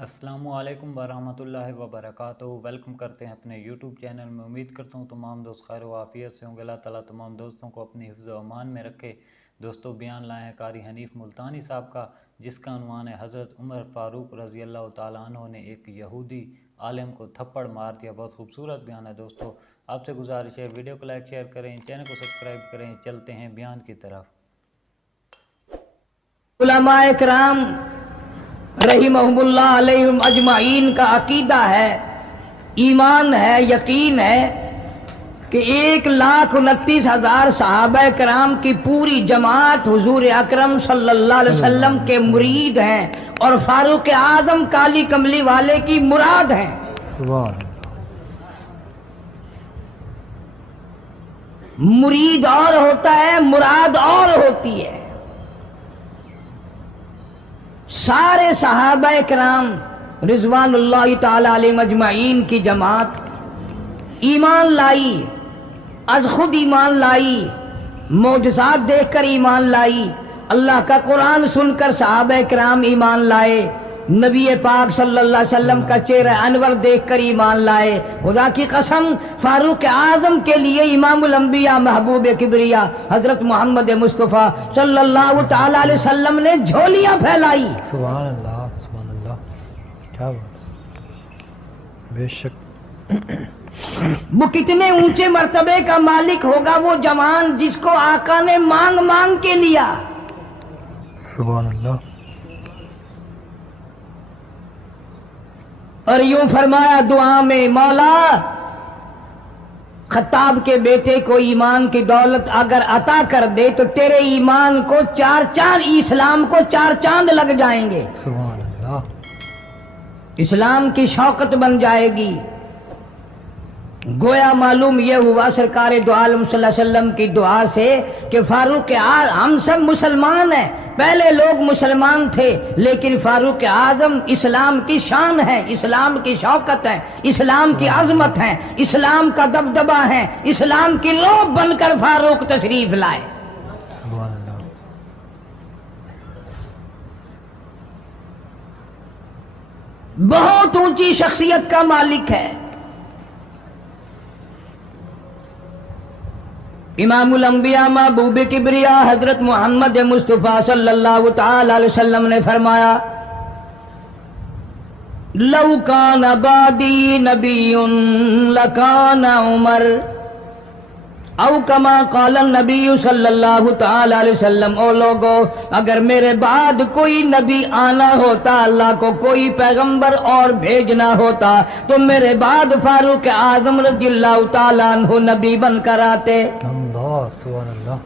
السلام علیکم ورحمۃ اللہ وبرکاتہ۔ ویلکم کرتے ہیں اپنے یوٹیوب چینل میں۔ امید کرتا ہوں تمام دوست خیر و عافیت سے ہوں گے۔ اللہ تعالیٰ تمام دوستوں کو اپنی حفظ و امان میں رکھے۔ دوستو بیان لائے ہیں قاری حنیف ملتانی صاحب کا، جس کا عنوان ہے حضرت عمر فاروق رضی اللہ تعالیٰ عنہ نے ایک یہودی عالم کو تھپڑ مار دیا۔ بہت خوبصورت بیان ہے دوستو، آپ سے گزارش ہے ویڈیو کو لائک شیئر کریں، چینل کو سبسکرائب کریں۔ چلتے ہیں بیان کی طرف۔ علماء کرام رحمہم اللہ علیہم اجمعین کا عقیدہ ہے، ایمان ہے، یقین ہے کہ 1,29,000 صحابہ کرام کی پوری جماعت حضور اکرم صلی اللہ علیہ وسلم کے مرید ہیں اور فاروق اعظم کالی کملی والے کی مراد ہیں۔ سبحان اللہ۔ مرید اور ہوتا ہے، مراد اور ہوتی ہے۔ سارے صحابہ کرام رضوان اللہ تعالی علیہم اجمعین کی جماعت ایمان لائی، از خود ایمان لائی، معجزات دیکھ کر ایمان لائی، اللہ کا قرآن سن کر صحابہ کرام ایمان لائے، نبی پاک صلی اللہ علیہ وسلم کا چہرہ انور دیکھ کر ایمان لائے۔ خدا کی قسم، فاروق اعظم کے لیے امام الانبیاء محبوب کبریا حضرت محمد مصطفیٰ صلی اللہ تعالی علیہ وسلم نے جھولیاں پھیلائی۔ سبحان اللہ، سبحان اللہ، کیا بات، بے شک۔ وہ کتنے اونچے مرتبے کا مالک ہوگا وہ جوان جس کو آقا نے مانگ مانگ کے لیا۔ سبحان اللہ۔ اور یوں فرمایا دعا میں، مولا خطاب کے بیٹے کو ایمان کی دولت اگر عطا کر دے تو تیرے ایمان کو 4 چاند، اسلام کو 4 چاند لگ جائیں گے، سبحان اللہ۔ اسلام کی شوکت بن جائے گی۔ گویا معلوم یہ ہوا سرکار دو عالم صلی اللہ علیہ وسلم کی دعا سے کہ فاروق ہم سب مسلمان ہیں، پہلے لوگ مسلمان تھے لیکن فاروق اعظم اسلام کی شان ہے، اسلام کی شوکت ہے، اسلام کی عظمت ہے، اسلام کا دبدبہ ہے، اسلام کی لو بن کر فاروق تشریف لائے۔ سبحان اللہ۔ بہت اونچی شخصیت کا مالک ہے۔ امام الانبیاء محبوب کبریا حضرت محمد مصطفیٰ صلی اللہ تعالی علیہ وسلم نے فرمایا، لو کان بعدی نبی لکان عمر، او کما قال النبی صلی اللہ تعالی علیہ وسلم۔ او لوگو، اگر میرے بعد کوئی نبی آنا ہوتا، اللہ کو کوئی پیغمبر اور بھیجنا ہوتا تو میرے بعد فاروق اعظم رضی اللہ تعالیٰ عنہ نبی بن کر آتے۔ اللہ، سبحان اللہ۔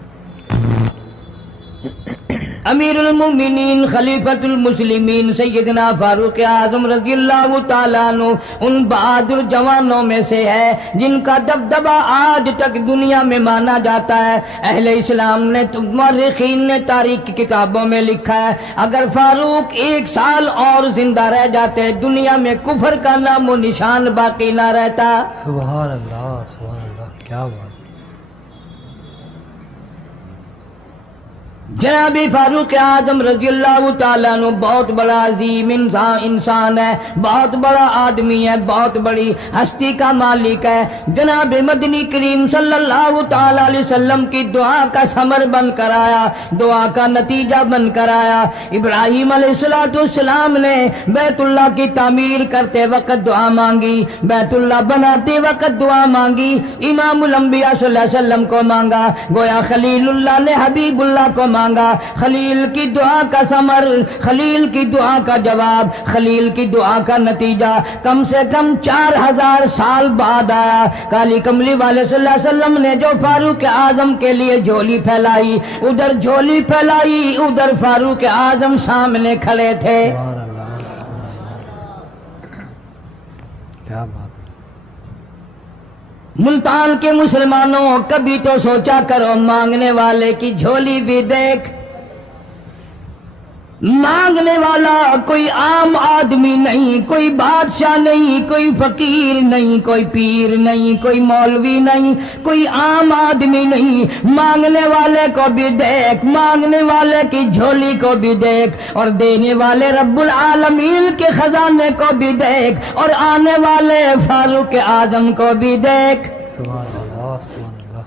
امیر المومنین خلیفۃ المسلمین سیدنا فاروق اعظم رضی اللہ تعالیٰ عنہ ان بہادر جوانوں میں سے ہے جن کا دبدبہ آج تک دنیا میں مانا جاتا ہے۔ اہل اسلام نے، مورخین نے تاریخ کی کتابوں میں لکھا ہے، اگر فاروق 1 سال اور زندہ رہ جاتے دنیا میں کفر کا نام و نشان باقی نہ رہتا۔ سبحان اللہ، سبحان اللہ، کیا بات۔ جناب فاروق اعظم رضی اللہ تعالیٰ عنہ بہت بڑا عظیم انسان ہے، بہت بڑا آدمی ہے، بہت بڑی ہستی کا مالک ہے۔ جناب مدنی کریم صلی اللہ تعالیٰ علیہ وسلم کی دعا کا ثمر بن کر آیا، دعا کا نتیجہ بن کر آیا۔ ابراہیم علیہ السلام نے بیت اللہ کی تعمیر کرتے وقت دعا مانگی، بیت اللہ بناتے وقت دعا مانگی، امام الانبیاء صلی اللہ علیہ وسلم کو مانگا، گویا خلیل اللہ نے حبیب اللہ کو مانگا۔ خلیل کی دعا کا ثمر، خلیل کی دعا کا جواب، خلیل کی دعا کا نتیجہ کم سے کم 4000 سال بعد آیا۔ کالی کملی والے صلی اللہ علیہ وسلم نے جو فاروق اعظم کے لیے جھولی پھیلائی، ادھر جھولی پھیلائی، ادھر فاروق اعظم سامنے کھڑے تھے۔ سبحان اللہ، سبحان اللہ، کیا بات۔ ملتان کے مسلمانوں، کبھی تو سوچا کرو مانگنے والے کی جھولی بھی دیکھ، مانگنے والا کوئی عام آدمی نہیں، کوئی بادشاہ نہیں، کوئی فقیر نہیں، کوئی پیر نہیں، کوئی مولوی نہیں، کوئی عام آدمی نہیں۔ مانگنے والے کو بھی دیکھ، مانگنے والے کی جھولی کو بھی دیکھ، اور دینے والے رب العالمین کے خزانے کو بھی دیکھ، اور آنے والے فاروق اعظم کو بھی دیکھ۔ سبحان اللہ سبحان اللہ۔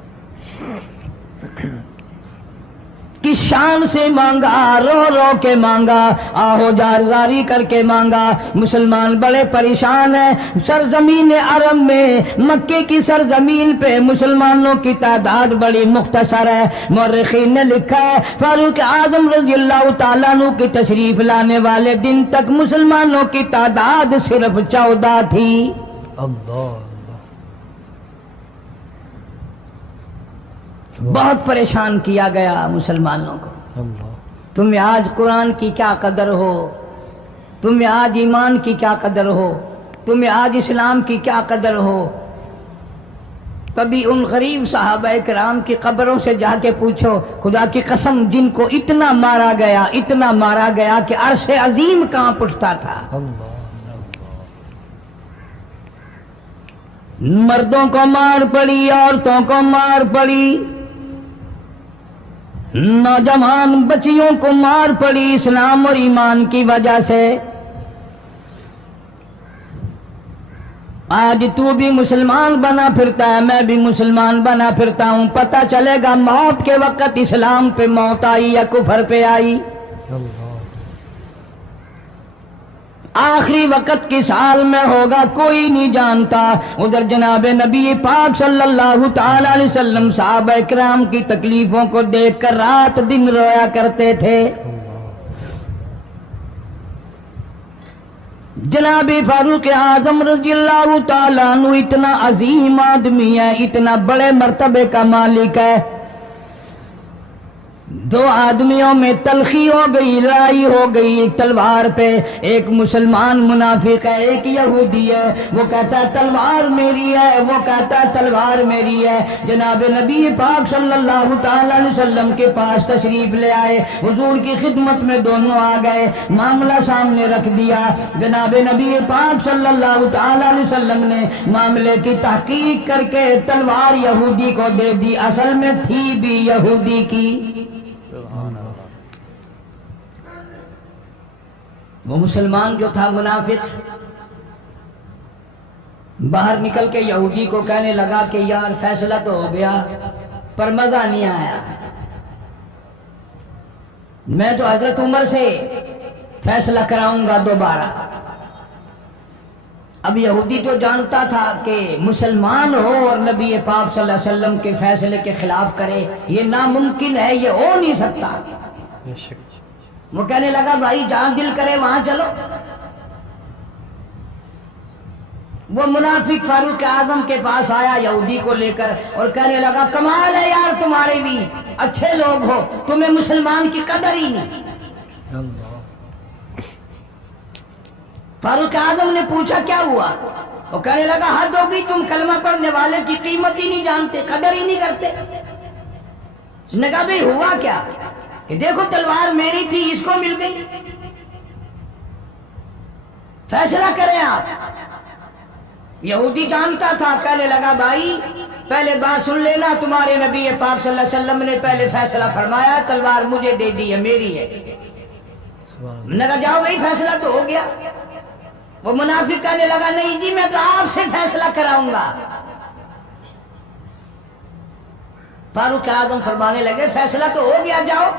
کس شان سے مانگا، رو رو کے مانگا، آہو جاری کر کے مانگا۔ مسلمان بڑے پریشان ہیں۔ سرزمین عرب میں، مکے کی سرزمین پہ مسلمانوں کی تعداد بڑی مختصر ہے۔ مورخین نے لکھا ہے فاروق اعظم رضی اللہ تعالیٰ عنہ کی تشریف لانے والے دن تک مسلمانوں کی تعداد صرف 14 تھی۔ اللہ بہت پریشان کیا گیا مسلمانوں کو۔ اللہ تمہیں آج قرآن کی کیا قدر ہو، تمہیں آج ایمان کی کیا قدر ہو، تمہیں آج اسلام کی کیا قدر ہو۔ کبھی ان غریب صحابہ کرام کی قبروں سے جا کے پوچھو، خدا کی قسم جن کو اتنا مارا گیا، اتنا مارا گیا کہ عرش عظیم کانپ اٹھتا تھا۔ اللہ مردوں کو مار پڑی، عورتوں کو مار پڑی، نوجوان بچیوں کو مار پڑی اسلام اور ایمان کی وجہ سے۔ آج تو بھی مسلمان بنا پھرتا ہے، میں بھی مسلمان بنا پھرتا ہوں، پتہ چلے گا موت کے وقت اسلام پہ موت آئی یا کفر پہ آئی۔ اللہ آخری وقت کس حال میں ہوگا کوئی نہیں جانتا۔ ادھر جناب نبی پاک صلی اللہ تعالی علیہ وسلم صحابہ کرام کی تکلیفوں کو دیکھ کر رات دن رویا کرتے تھے۔ جناب فاروق اعظم رضی اللہ تعالیٰ عنہ اتنا عظیم آدمی ہے، اتنا بڑے مرتبے کا مالک ہے۔ دو آدمیوں میں تلخی ہو گئی، لڑائی ہو گئی تلوار پہ۔ ایک مسلمان منافق ہے، ایک یہودی ہے، وہ کہتا ہے تلوار میری ہے، وہ کہتا ہے تلوار میری ہے۔ جناب نبی پاک صلی اللہ تعالی علیہ وسلم کے پاس تشریف لے آئے، حضور کی خدمت میں دونوں آ گئے، معاملہ سامنے رکھ دیا۔ جناب نبی پاک صلی اللہ تعالی علیہ وسلم نے معاملے کی تحقیق کر کے تلوار یہودی کو دے دی، اصل میں تھی بھی یہودی کی۔ وہ مسلمان جو تھا منافق باہر نکل کے یہودی کو کہنے لگا کہ یار فیصلہ تو ہو گیا پر مزہ نہیں آیا، میں تو حضرت عمر سے فیصلہ کراؤں گا دوبارہ۔ اب یہودی جو جانتا تھا کہ مسلمان ہو اور نبی پاک صلی اللہ علیہ وسلم کے فیصلے کے خلاف کرے، یہ ناممکن ہے، یہ ہو نہیں سکتا۔ بے شک وہ کہنے لگا بھائی جہاں دل کرے وہاں چلو۔ وہ منافق فاروق اعظم کے پاس آیا یہودی کو لے کر اور کہنے لگا کمال ہے یار تمہارے بھی، اچھے لوگ ہو، تمہیں مسلمان کی قدر ہی نہیں۔ اللہ فاروق اعظم نے پوچھا کیا ہوا؟ وہ کہنے لگا حد ہوگی، تم کلمہ پڑھنے والے کی قیمت ہی نہیں جانتے، قدر ہی نہیں کرتے۔ اس نے کہا بھئی ہوا کیا؟ کہ دیکھو تلوار میری تھی، اس کو مل گئی، فیصلہ کریں آپ۔ یہودی جانتا تھا، کہنے لگا بھائی پہلے بات سن لینا، تمہارے نبی پاک صلی اللہ علیہ وسلم نے پہلے فیصلہ فرمایا، تلوار مجھے دے دی ہے، میری ہے۔ میں نے کہا جاؤ بھائی فیصلہ تو ہو گیا۔ وہ منافق کہنے لگا نہیں جی میں تو آپ سے فیصلہ کراؤں گا۔ فاروق اعظم فرمانے لگے فیصلہ تو ہو گیا جاؤ۔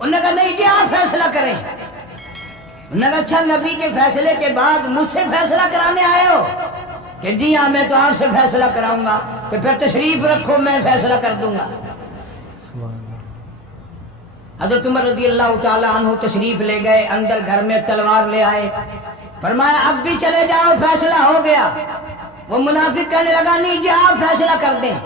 انہوں نے کہا نہیں جی آپ فیصلہ کریں۔ انہوں نے کہا اچھا نبی کے فیصلے کے بعد مجھ سے فیصلہ کرانے آئے ہو؟ کہ جی ہاں میں تو آپ سے فیصلہ کراؤں گا، کہ پھر تشریف رکھو میں فیصلہ کر دوں گا۔ حضرت عمر رضی اللہ تعالی عنہ تشریف لے گئے، اندر گھر میں تلوار لے آئے، فرمایا اب بھی چلے جاؤ فیصلہ ہو گیا۔ وہ منافق کہنے لگا نہیں جی آپ فیصلہ کر دیں۔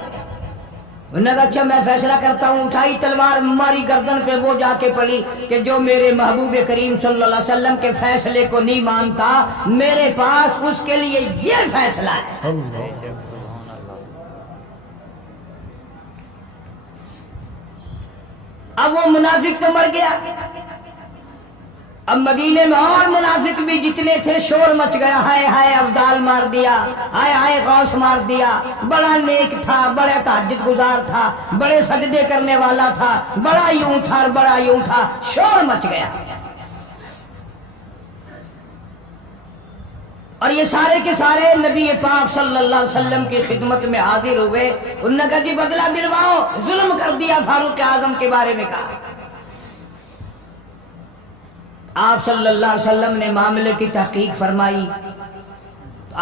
انہوں نے کہا اچھا میں فیصلہ کرتا ہوں۔ اٹھائی تلوار، ماری گردن پہ، وہ جا کے پڑی کہ جو میرے محبوب کریم صلی اللہ علیہ وسلم کے فیصلے کو نہیں مانتا میرے پاس اس کے لیے یہ فیصلہ ہے۔ اب وہ منافق تو مر گیا، اب مدینے میں اور منافق بھی جتنے تھے شور مچ گیا، ہائے ہائے ابدال مار دیا، ہائے ہائے غوث مار دیا، بڑا نیک تھا، بڑا تہجد گزار تھا، بڑے سجدے کرنے والا تھا، بڑا یوں تھا اور بڑا یوں تھا، شور مچ گیا۔ اور یہ سارے کے سارے نبی پاک صلی اللہ علیہ وسلم کی خدمت میں حاضر ہوئے، انہوں نے کہا جی بدلہ دلواؤ، ظلم کر دیا فاروق اعظم کے بارے میں کہا۔ آپ صلی اللہ علیہ وسلم نے معاملے کی تحقیق فرمائی،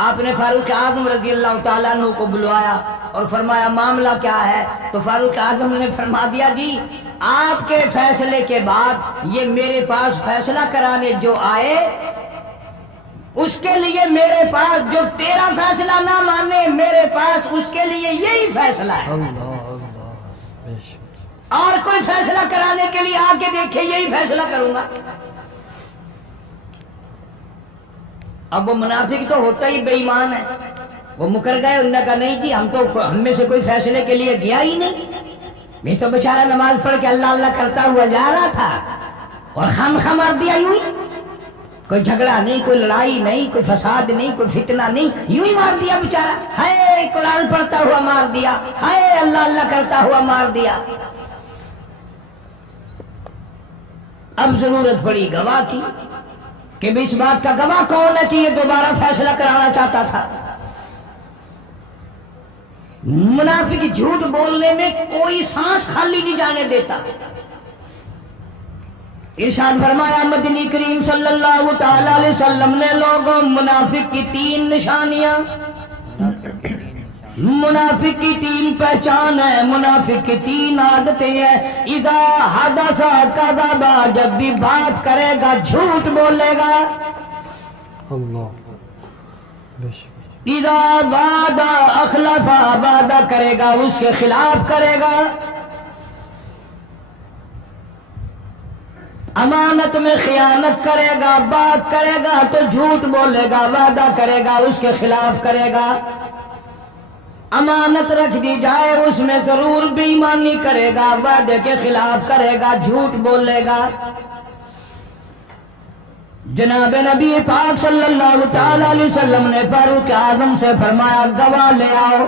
آپ نے فاروق اعظم رضی اللہ تعالیٰ عنہ کو بلوایا اور فرمایا معاملہ کیا ہے؟ تو فاروق اعظم نے فرما دیا جی آپ کے فیصلے کے بعد یہ میرے پاس فیصلہ کرانے جو آئے اس کے لیے میرے پاس، جو تیرا فیصلہ نہ مانے میرے پاس اس کے لیے یہی فیصلہ ہے، اللہ اللہ بے شک اور کوئی فیصلہ کرانے کے لیے آ کے دیکھے یہی فیصلہ کروں گا۔ اب وہ منافق تو ہوتا ہی بے ایمان ہے، وہ مکر گئے، انہوں نے کہا نہیں جی ہم میں سے کوئی فیصلے کے لیے گیا ہی نہیں، میں تو بیچارہ نماز پڑھ کے اللہ اللہ کرتا ہوا جا رہا تھا اور خام مار دیا یوں ہی، کوئی جھگڑا نہیں، کوئی لڑائی نہیں، کوئی فساد نہیں، کوئی فتنہ نہیں، یوں ہی مار دیا بیچارہ، ہائے قرآن پڑھتا ہوا مار دیا، ہائے اللہ اللہ کرتا ہوا مار دیا۔ اب ضرورت پڑی گواہ کی کہ بھی اس بات کا گواہ کون ہے کہ یہ دوبارہ فیصلہ کرانا چاہتا تھا۔ منافق جھوٹ بولنے میں کوئی سانس خالی نہیں جانے دیتا۔ ارشاد فرمایا مدنی کریم صلی اللہ تعالی علیہ وسلم نے لوگوں منافق کی تین نشانیاں، منافق کی تین پہچان ہے، منافق کی تین عادتیں ہیں۔ اذا حدث کذب، جب بھی بات کرے گا جھوٹ بولے گا۔ اللہ بے شک اذا وعد اخلف، وعدہ کرے گا اس کے خلاف کرے گا۔ امانت میں خیانت کرے گا، بات کرے گا تو جھوٹ بولے گا، وعدہ کرے گا اس کے خلاف کرے گا۔ امانت رکھ دی جائے اس میں ضرور بے ایمانی کرے گا، وعدے کے خلاف کرے گا، جھوٹ بولے گا۔ جناب نبی پاک صلی اللہ تعالی علیہ وسلم نے فاروق اعظم سے فرمایا گواہ لے آؤ۔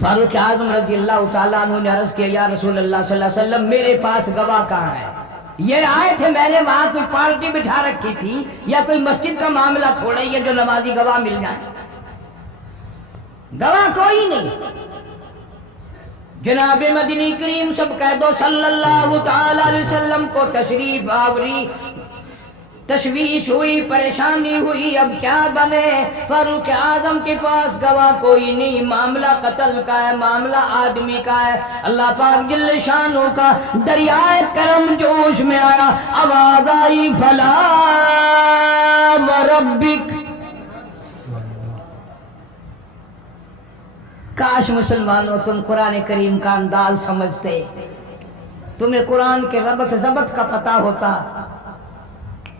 فاروق اعظم رضی اللہ تعالیٰ عنہ نے عرض کیا یا رسول اللہ صلی اللہ علیہ وسلم میرے پاس گواہ کہاں ہے؟ یہ آئے تھے، میں نے وہاں کوئی پارٹی بٹھا رکھی تھی یا کوئی مسجد کا معاملہ تھوڑا ہی ہے جو نمازی گواہ مل جائے، گواہ کوئی نہیں۔ جناب مدنی کریم سب کہہ دو صلی اللہ تعالی علیہ وسلم کو تشریف آوری، تشویش ہوئی، پریشانی ہوئی، اب کیا بنے؟ فاروق اعظم کے پاس گواہ کوئی نہیں، معاملہ قتل کا ہے، معاملہ آدمی کا ہے۔ اللہ پاک جل شانوں کا دریائے کرم جوش میں آیا، آواز آئی فلا وربک۔ کاش مسلمانوں تم قرآن کریم کا انداز سمجھتے، تمہیں قرآن کے ربط ضبط کا پتہ ہوتا،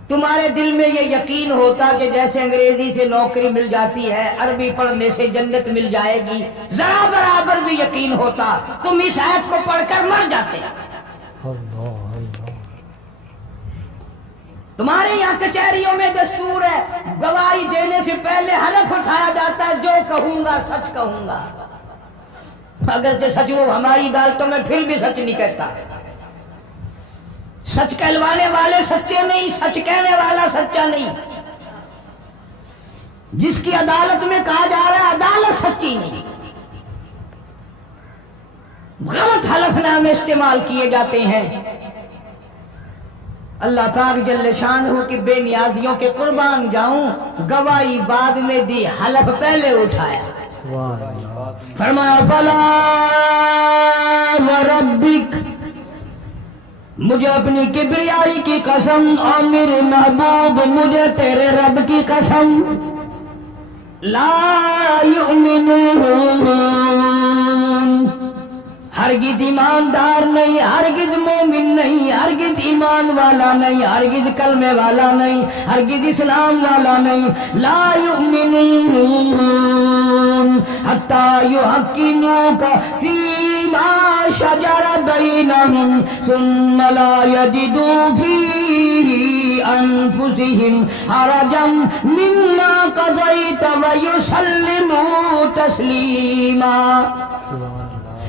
تمہارے دل میں یہ یقین ہوتا کہ جیسے انگریزی سے نوکری مل جاتی ہے، عربی پڑھنے سے جنت مل جائے گی، ذرا برابر بھی یقین ہوتا تم اس آیت کو پڑھ کر مر جاتے۔ اللہ اللہ تمہارے یہاں کچہریوں میں دستور ہے گواہی دینے سے پہلے حلف اٹھایا جاتا ہے، جو کہوں گا سچ کہوں گا، اگرچہ سچ وہ ہماری عدالتوں میں پھر بھی سچ نہیں کہتا۔ سچ کہلوانے والے سچے نہیں، سچ کہنے والا سچا نہیں۔ جس کی عدالت میں کہا جا رہا ہے عدالت سچی نہیں، غلط حلف نامے استعمال کیے جاتے ہیں۔ اللہ پاک جل شانہ کی بے نیازیوں کے قربان جاؤں، گواہی بعد میں دی، حلف پہلے اٹھایا۔ سبحان اللہ فرمایا فلا وربک، مجھے اپنی کبریائی کی قسم اور میرے محبوب مجھے تیرے رب کی قسم، لا یؤمنون، ہرگز ایماندار نہیں، ہرگز مومن نہیں، ہرگز ایمان والا نہیں، ہرگز کلمے والا نہیں، ہرگز اسلام والا نہیں، لا یؤمنون حتى يحكموك فيما شجر بينهم ثم لا يجدوا في أنفسهم حرجا مما قضيت ويسلموا تسليما.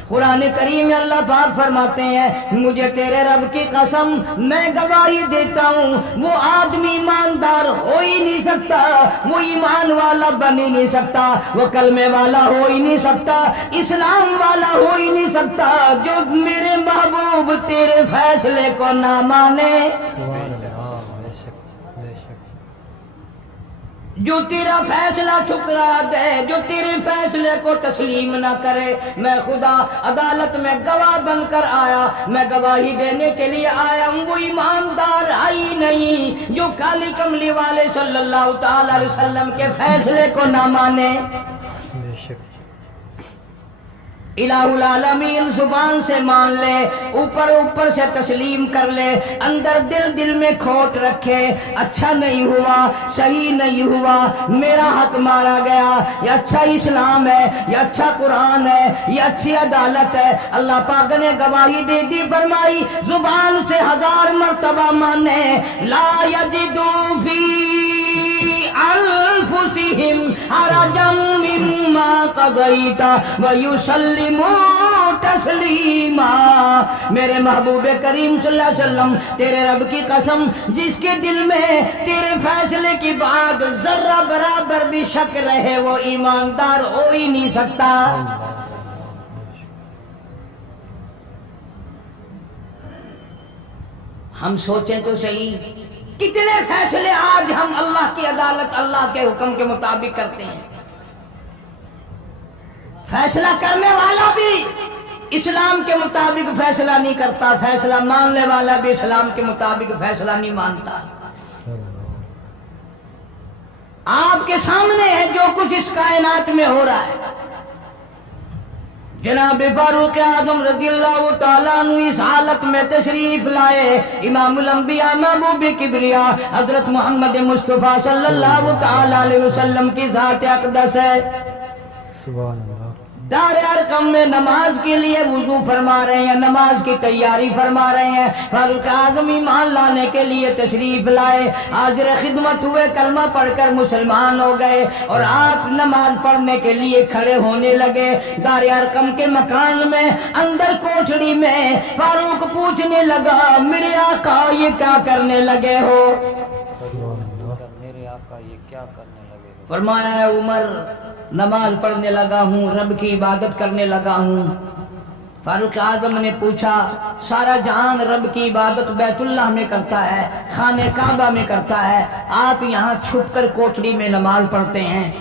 قرآن کریم میں اللہ پاک فرماتے ہیں مجھے تیرے رب کی قسم میں گواہی دیتا ہوں وہ آدمی ایماندار ہو ہی نہیں سکتا, وہ ایمان والا بن ہی نہیں سکتا, وہ کلمے والا ہو ہی نہیں سکتا, اسلام والا ہو ہی نہیں سکتا جو میرے محبوب تیرے فیصلے کو نہ مانے, جو تیرا فیصلہ ٹھکرا دے, جو تیرے فیصلے کو تسلیم نہ کرے. میں خدا عدالت میں گواہ بن کر آیا, میں گواہی دینے کے لیے آیا ہوں وہ ایماندار آئی نہیں جو کالی کملی والے صلی اللہ تعالی علیہ وسلم کے فیصلے کو نہ مانے. الہ العالمین زبان سے مان لے, اوپر اوپر سے تسلیم کر لے, اندر دل میں کھوٹ رکھے, اچھا نہیں ہوا, صحیح نہیں ہوا, میرا حق مارا گیا, یہ اچھا اسلام ہے, یہ اچھا قرآن ہے, یہ اچھی عدالت ہے. اللہ پاک نے گواہی دے دی, فرمائی زبان سے 1000 مرتبہ مانے, لا یجدو فی انفسہم حرجا مما قضیت ویسلموا تسلیما. میرے محبوب کریم صلی اللہ علیہ وسلم تیرے رب کی قسم جس کے دل میں تیرے فیصلے کی بات ذرہ برابر بھی شک رہے وہ ایماندار ہو ہی نہیں سکتا. ہم سوچیں تو صحیح کتنے فیصلے آج ہم اللہ کی عدالت اللہ کے حکم کے مطابق کرتے ہیں. فیصلہ کرنے والا بھی اسلام کے مطابق فیصلہ نہیں کرتا, فیصلہ ماننے والا بھی اسلام کے مطابق فیصلہ نہیں مانتا. آپ کے سامنے ہے جو کچھ اس کائنات میں ہو رہا ہے. جناب فاروق اعظم رضی اللہ تعالیٰ عنہ اس حالت میں تشریف لائے. امام الانبیاء محبوب کبریا حضرت محمد مصطفیٰ صلی اللہ تعالیٰ علیہ وسلم کی ذات اقدس ہے. سبحان اللہ. دار ارقم میں نماز کے لیے وضو فرما رہے ہیں, نماز کی تیاری فرما رہے ہیں. فاروق اعظم ایمان لانے کے لیے تشریف لائے, حاضر خدمت ہوئے, کلمہ پڑھ کر مسلمان ہو گئے اور آپ نماز پڑھنے کے لیے کھڑے ہونے لگے. دار ارقم کے مکان میں اندر کوٹھڑی میں فاروق پوچھنے لگا میرے آقا یہ کیا کرنے لگے ہو؟ میرے آقا یہ کیا کرنے لگے ہو؟ فرمایا ہے عمر نماز پڑھنے لگا ہوں, رب کی عبادت کرنے لگا ہوں. فاروق اعظم نے پوچھا سارا جہان رب کی عبادت بیت اللہ میں کرتا ہے, خانہ کعبہ میں کرتا ہے, آپ یہاں چھپ کر کوٹھڑی میں نماز پڑھتے ہیں.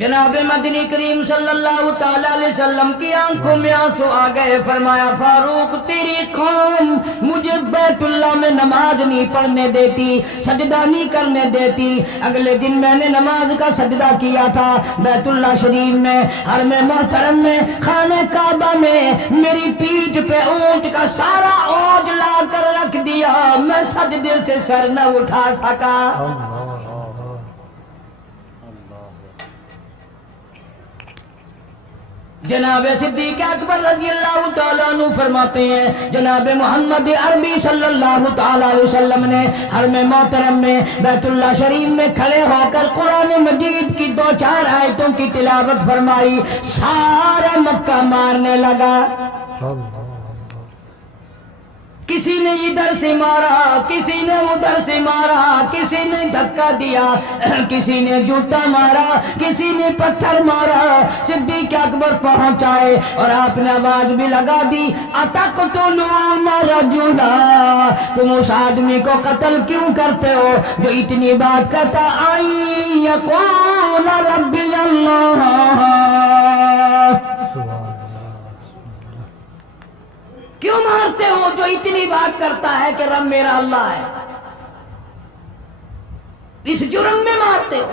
جناب مدنی کریم صلی اللہ تعالی علیہ وسلم کی آنکھوں میں آنسو آ گئے. فرمایا فاروق تیری قوم مجھے بیت اللہ میں نماز نہیں پڑھنے دیتی, سجدہ نہیں کرنے دیتی. اگلے دن میں نے نماز کا سجدہ کیا تھا بیت اللہ شریف میں, حرم محترم میں, خانہ کعبہ میں. میری پیٹھ پہ اونٹ کا سارا اوج لا کر رکھ دیا, میں سجدے سے سر نہ اٹھا سکا. جناب صدیق اکبر رضی اللہ تعالیٰ عنہ فرماتے ہیں جناب محمد عربی صلی اللہ تعالیٰ علیہ وسلم نے حرم محترم میں بیت اللہ شریف میں کھڑے ہو کر قرآن مجید کی 2-4 آیتوں کی تلاوت فرمائی. سارا مکہ مارنے لگا. کسی نے ادھر سے مارا, کسی نے ادھر سے مارا, کسی نے دھکا دیا, کسی نے جوتا مارا, کسی نے پتھر مارا. صدیق اکبر پہنچائے اور آپ نے آواز بھی لگا دی اتقتلون رجلا, تم اس آدمی کو قتل کیوں کرتے ہو جو اتنی بات کرتا آئی یقول ربی اللہ. کیوں مارتے ہو جو اتنی بات کرتا ہے کہ رب میرا اللہ ہے؟ اس جرم میں مارتے ہو.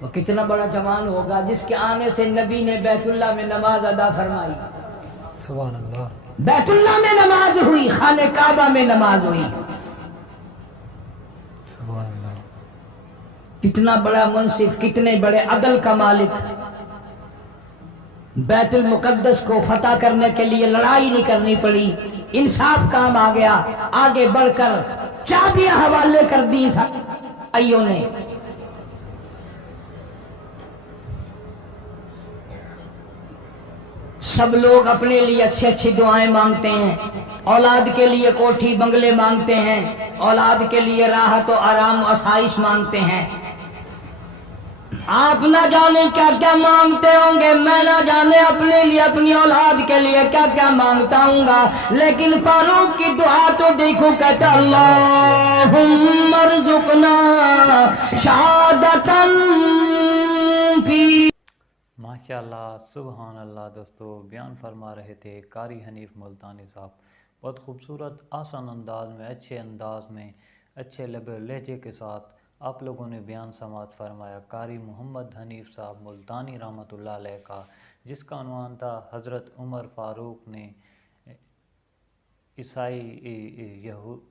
وہ کتنا بڑا جوان ہوگا جس کے آنے سے نبی نے بیت اللہ میں نماز ادا فرمائی، سبحان اللہ، بیت اللہ میں نماز ہوئی، خانہ کعبہ میں نماز ہوئی. سبحان اللہ، کتنا بڑا منصف، کتنے بڑے عدل کا مالک. بیت المقدس کو فتح کرنے کے لیے لڑائی نہیں کرنی پڑی، انصاف کام آ گیا. آگے بڑھ کر چابیاں حوالے کر دی بھائیوں نے. سب لوگ اپنے لیے اچھی اچھی دعائیں مانگتے ہیں، اولاد کے لیے کوٹھی بنگلے مانگتے ہیں، اولاد کے لیے راحت و آرام و آسائش مانگتے ہیں. آپ نہ جانے کیا کیا مانگتے ہوں گے، میں نہ جانے اپنے لیے اپنی اولاد کے لیے کیا کیا مانگتا ہوں گا، لیکن فاروق کی دعا تو دیکھو، کہتا اللہم ارزقنا شہادتاً فی. ماشاءاللہ، سبحان اللہ. دوستو بیان فرما رہے تھے قاری حنیف ملتانی صاحب، بہت خوبصورت آسان انداز میں، اچھے انداز میں، اچھے لب و لہجے کے ساتھ آپ لوگوں نے بیان سماعت فرمایا قاری محمد حنیف صاحب ملتانی رحمۃ اللہ علیہ کا، جس کا عنوان تھا حضرت عمر فاروق نے عیسائی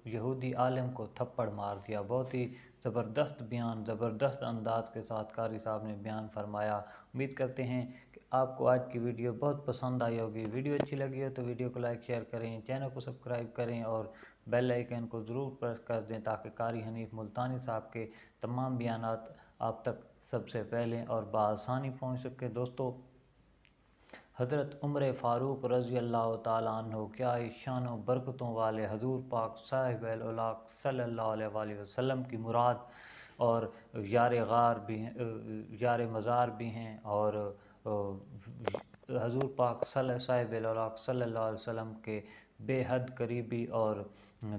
یہودی عالم کو تھپڑ مار دیا. بہت ہی زبردست بیان، زبردست انداز کے ساتھ قاری صاحب نے بیان فرمایا. امید کرتے ہیں کہ آپ کو آج کی ویڈیو بہت پسند آئی ہوگی. ویڈیو اچھی لگی ہو تو ویڈیو کو لائک شیئر کریں، چینل کو سبسکرائب کریں اور بیل آئیکن کو ضرور پریس کر دیں تاکہ قاری حنیف ملتانی صاحب کے تمام بیانات آپ تک سب سے پہلے اور بآسانی پہنچ سکے. دوستو، حضرت عمر فاروق رضی اللہ تعالیٰ عنہ کیا شان و برکتوں والے حضور پاک صاحب الولاق صلی اللہ علیہ وآلہ وسلم کی مراد اور یار غار بھی ہیں، یار مزار بھی ہیں، اور حضور پاک صاحب الولاق صلی اللہ علیہ وسلم کے بے حد قریبی اور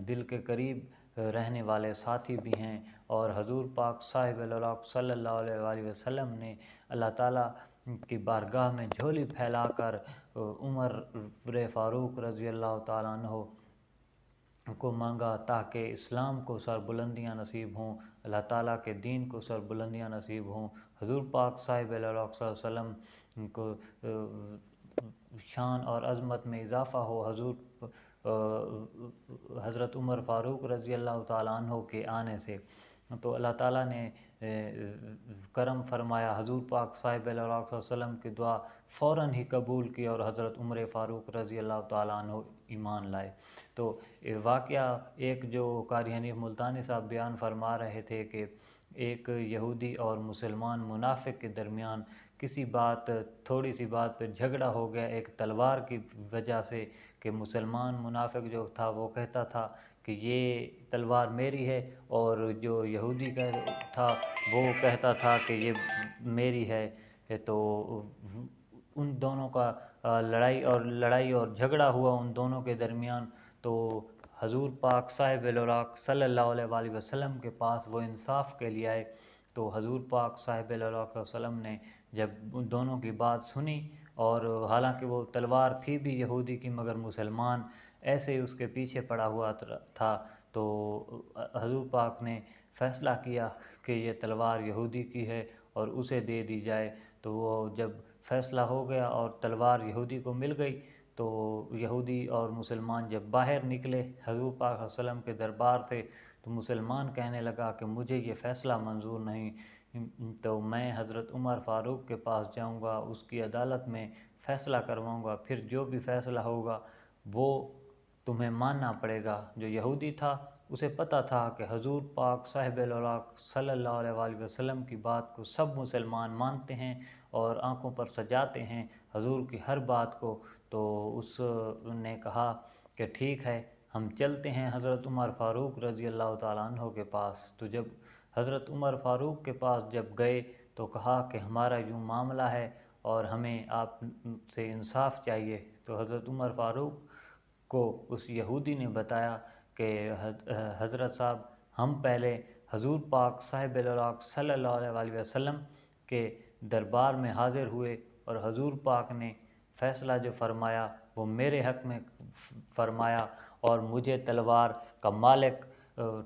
دل کے قریب رہنے والے ساتھی بھی ہیں. اور حضور پاک صاحب الولاق صلی اللہ علیہ وآلہ وسلم نے اللہ تعالیٰ کی بارگاہ میں جھولی پھیلا کر عمر فاروق رضی اللہ تعالیٰ عنہ کو مانگا تاکہ اسلام کو سر بلندیاں نصیب ہوں، اللہ تعالیٰ کے دین کو سر بلندیاں نصیب ہوں، حضور پاک صاحب الولاق صلی اللہ علیہ وسلم کو شان اور عظمت میں اضافہ ہو. حضرت عمر فاروق رضی اللہ تعالیٰ عنہ کے آنے سے تو اللہ تعالیٰ نے کرم فرمایا، حضور پاک صاحب الولاق صلی اللہ علیہ وسلم کی دعا فوراً ہی قبول کی اور حضرت عمر فاروق رضی اللہ تعالیٰ عنہ ایمان لائے. تو واقعہ ایک جو قاری حنیف ملتانی صاحب بیان فرما رہے تھے کہ ایک یہودی اور مسلمان منافق کے درمیان کسی بات، تھوڑی سی بات پہ جھگڑا ہو گیا ایک تلوار کی وجہ سے، کہ مسلمان منافق جو تھا وہ کہتا تھا کہ یہ تلوار میری ہے، اور جو یہودی تھا وہ کہتا تھا کہ یہ میری ہے. تو ان دونوں کا لڑائی اور جھگڑا ہوا ان دونوں کے درمیان. تو حضور پاک صاحب الولاق صلی اللہ علیہ وآلہ وسلم کے پاس وہ انصاف کے لیے آئے. تو حضور پاک صاحب الولاق صلی اللہ علیہ وسلم نے جب ان دونوں کی بات سنی، اور حالانکہ وہ تلوار تھی بھی یہودی کی مگر مسلمان ایسے ہی اس کے پیچھے پڑا ہوا تھا، تو حضور پاک نے فیصلہ کیا کہ یہ تلوار یہودی کی ہے اور اسے دے دی جائے. تو وہ جب فیصلہ ہو گیا اور تلوار یہودی کو مل گئی، تو یہودی اور مسلمان جب باہر نکلے حضور پاک صلی اللہ علیہ وسلم کے دربار سے، تو مسلمان کہنے لگا کہ مجھے یہ فیصلہ منظور نہیں، تو میں حضرت عمر فاروق کے پاس جاؤں گا، اس کی عدالت میں فیصلہ کرواؤں گا، پھر جو بھی فیصلہ ہوگا وہ تمہیں ماننا پڑے گا. جو یہودی تھا اسے پتہ تھا کہ حضور پاک صاحب الولاق صلی اللہ علیہ وآلہ وسلم کی بات کو سب مسلمان مانتے ہیں اور آنکھوں پر سجاتے ہیں حضور کی ہر بات کو. تو اس نے کہا کہ ٹھیک ہے، ہم چلتے ہیں حضرت عمر فاروق رضی اللہ تعالیٰ عنہ کے پاس. تو جب حضرت عمر فاروق کے پاس جب گئے تو کہا کہ ہمارا یوں معاملہ ہے اور ہمیں آپ سے انصاف چاہیے. تو حضرت عمر فاروق کو اس یہودی نے بتایا کہ حضرت صاحب، ہم پہلے حضور پاک صاحب الولاق صلی اللہ علیہ وآلہ وسلم کے دربار میں حاضر ہوئے اور حضور پاک نے فیصلہ جو فرمایا وہ میرے حق میں فرمایا، اور مجھے تلوار کا مالک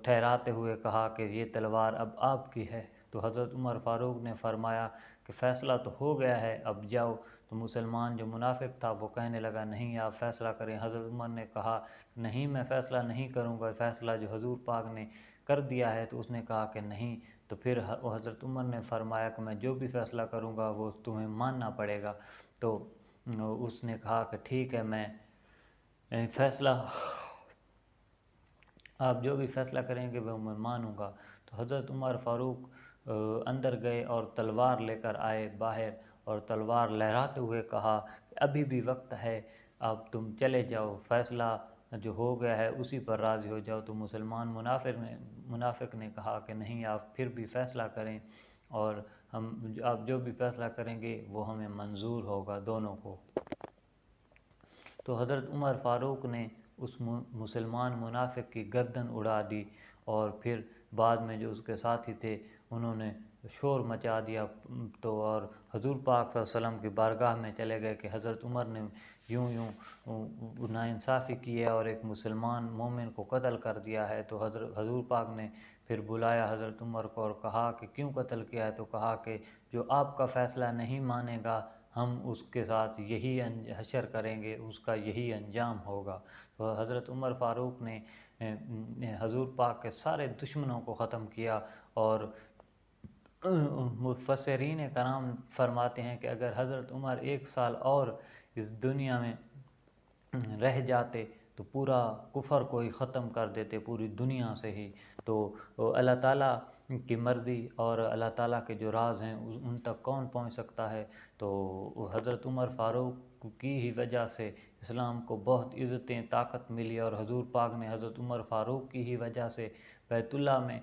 ٹھہراتے ہوئے کہا کہ یہ تلوار اب آپ کی ہے. تو حضرت عمر فاروق نے فرمایا کہ فیصلہ تو ہو گیا ہے، اب جاؤ۔ تو مسلمان جو منافق تھا وہ کہنے لگا نہیں آپ فیصلہ کریں۔ حضرت عمر نے کہا نہیں میں فیصلہ نہیں کروں گا، فیصلہ جو حضور پاک نے کر دیا ہے۔ تو اس نے کہا کہ نہیں۔ تو پھر حضرت عمر نے فرمایا کہ میں جو بھی فیصلہ کروں گا وہ تمہیں ماننا پڑے گا۔ تو اس نے کہا کہ ٹھیک ہے میں فیصلہ، آپ جو بھی فیصلہ کریں گے وہ میں مانوں گا۔ تو حضرت عمر فاروق اندر گئے اور تلوار لے کر آئے باہر، اور تلوار لہراتے ہوئے کہا کہ ابھی بھی وقت ہے، اب تم چلے جاؤ، فیصلہ جو ہو گیا ہے اسی پر راضی ہو جاؤ۔ تو مسلمان منافق نے کہا کہ نہیں آپ پھر بھی فیصلہ کریں، اور آپ جو بھی فیصلہ کریں گے وہ ہمیں منظور ہوگا دونوں کو۔ تو حضرت عمر فاروق نے اس مسلمان منافق کی گردن اڑا دی، اور پھر بعد میں جو اس کے ساتھی تھے انہوں نے شور مچا دیا، تو اور حضور پاک صلی اللہ علیہ وسلم کی بارگاہ میں چلے گئے کہ حضرت عمر نے یوں ناانصافی کی ہے اور ایک مسلمان مومن کو قتل کر دیا ہے۔ تو حضور پاک نے پھر بلایا حضرت عمر کو اور کہا کہ کیوں قتل کیا ہے؟ تو کہا کہ جو آپ کا فیصلہ نہیں مانے گا ہم اس کے ساتھ یہی حشر کریں گے، اس کا یہی انجام ہوگا۔ تو حضرت عمر فاروق نے حضور پاک کے سارے دشمنوں کو ختم کیا، اور مفسرین کرام فرماتے ہیں کہ اگر حضرت عمر 1 سال اور اس دنیا میں رہ جاتے تو پورا کفر کو ہی ختم کر دیتے پوری دنیا سے ہی۔ تو اللہ تعالیٰ کی مرضی اور اللہ تعالیٰ کے جو راز ہیں ان تک کون پہنچ سکتا ہے؟ تو حضرت عمر فاروق کی ہی وجہ سے اسلام کو بہت عزتیں طاقت ملی، اور حضور پاک نے حضرت عمر فاروق کی ہی وجہ سے بیت اللہ میں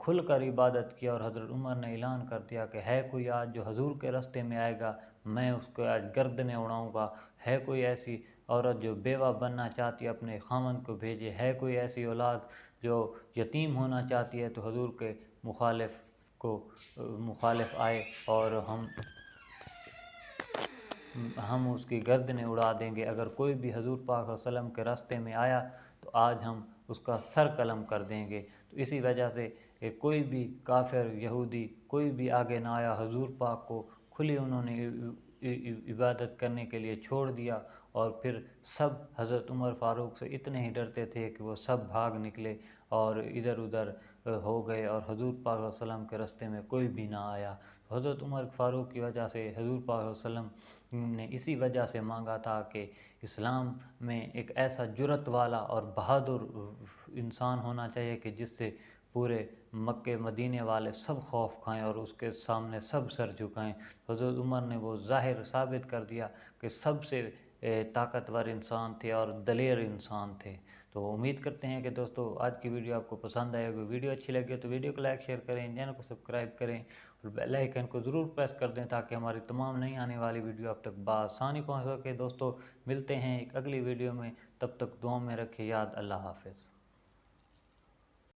کھل کر عبادت کیا، اور حضرت عمر نے اعلان کر دیا کہ ہے کوئی آج جو حضور کے راستے میں آئے گا میں اس کو آج گردنیں اڑاؤں گا، ہے کوئی ایسی عورت جو بیوہ بننا چاہتی ہے اپنے خامند کو بھیجے، ہے کوئی ایسی اولاد جو یتیم ہونا چاہتی ہے تو حضور کے مخالف آئے اور ہم اس کی گردنیں اڑا دیں گے۔ اگر کوئی بھی حضور پاک صلی اللہ علیہ وسلم کے راستے میں آیا تو آج ہم اس کا سر قلم کر دیں گے۔ تو اسی وجہ سے کوئی بھی کافر یہودی کوئی بھی آگے نہ آیا، حضور پاک کو کھلی انہوں نے عبادت کرنے کے لیے چھوڑ دیا، اور پھر سب حضرت عمر فاروق سے اتنے ہی ڈرتے تھے کہ وہ سب بھاگ نکلے اور ادھر ادھر ہو گئے، اور حضور پاک صلی اللہ علیہ وسلم کے راستے میں کوئی بھی نہ آیا۔ تو حضرت عمر فاروق کی وجہ سے حضور پاک صلی اللہ علیہ وسلم نے اسی وجہ سے مانگا تھا کہ اسلام میں ایک ایسا جرأت والا اور بہادر انسان ہونا چاہیے کہ جس سے پورے مکے مدینے والے سب خوف کھائیں اور اس کے سامنے سب سر جھکائیں۔ حضرت عمر نے وہ ظاہر ثابت کر دیا کہ سب سے طاقتور انسان تھے اور دلیر انسان تھے۔ تو امید کرتے ہیں کہ دوستو آج کی ویڈیو آپ کو پسند آئے گی۔ ویڈیو اچھی لگے تو ویڈیو کو لائک شیئر کریں، چینل کو سبسکرائب کریں اور بیل آئیکن کو ضرور پریس کر دیں تاکہ ہماری تمام نئی آنے والی ویڈیو آپ تک بآسانی پہنچ سکے۔ دوستو ملتے ہیں ایک اگلی ویڈیو میں، تب تک دعاؤں میں رکھیں یاد۔ اللہ حافظ۔